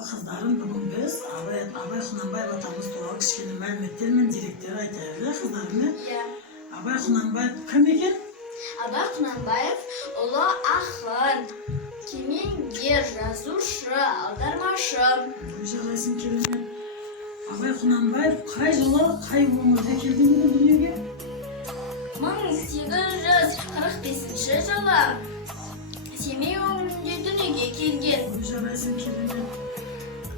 Ал қыздарым, бүгін біз Абай Құнанбаев атамыз туралы кішкене мәліметтер мен деректер айтайық, иә қыздарым? Иә. Абай Құнанбаев кім екен? Абай Құнанбаев ұлы ақын, кемеңгер, жазушы, аудармашы. Жарайсың, керемет. Абай Құнанбаев қай жылы, қай өңірде келді дүниеге? 1845 жылы Семей өңірінде дүниеге келген. Жарайсың, керемет.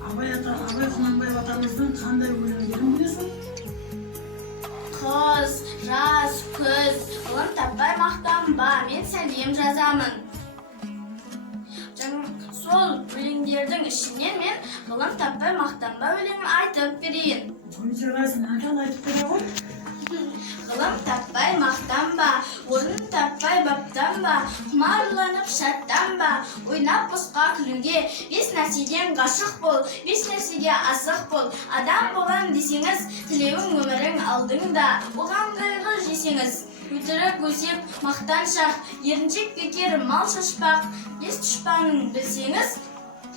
Абай Құнанбаев атамыздың қандай өлеңдерін білесің? Қыз, жаз, күз, ғылым таппай мақтанба, мен сәлем жазамын. Сол өлеңдердің ішінен мен ғылым таппай мақтанба өлеңін айтып берейін. Жарайсың, қандай айтып бере ғой? Ғылым таппай мақтанба, орын таппай баптанба, құмарланып шаттанба, ойнап босқа күлуге, бес нәрседен ғашық бол, бес нәрсеге асық бол. Адам болам десеңіз, тілеуің өмірің алдыңда, оған қайғы жесеңіз. Өтірік өсек мақтаншақ, еріншек бекер мал шашпақ, бес дұшпанын білсеңіз,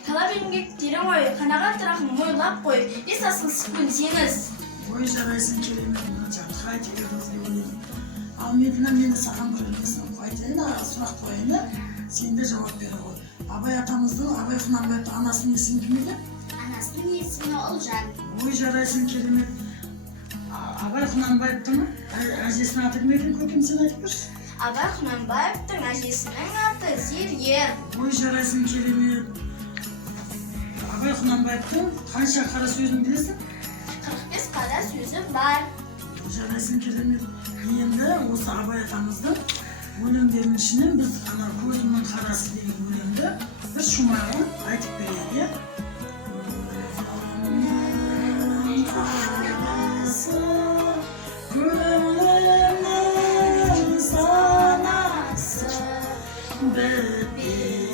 талап еңбектерің ой, қанағат рахым ойлап қой, бес асылсыз көнсеңіз. Ой, жарайсың, керемет. Жатқай тегеріңізге ойлаймын. Ал Медина, мені саған бір айтайын, сұрақ қойайын, сен де жауап бере ғой. Абай атамыздың, Абай Құнанбаевтың анасының есімі кім еді? Анасының есімі Ұлжан. Ой, жарайсың, керемет. Абай Құнанбаевтың әжесінің аты кім екен, көкем, сен айтып берші. Абай Құнанбаевтың әжесінің аты Зергер. Ой, жарайсың, керемет. Абай Құнанбаевтың қанша қара сөзін білесің? 45 қара сөзі бар. Жарайсың, керемет. Енді осы Абай атамыздың өлеңдерінің ішінен біз ана көзімнің қарасы деген өлеңді бір шумағын айтып берейік, иә? Көзімнің қарасы, көңілімнің санасы, бітпес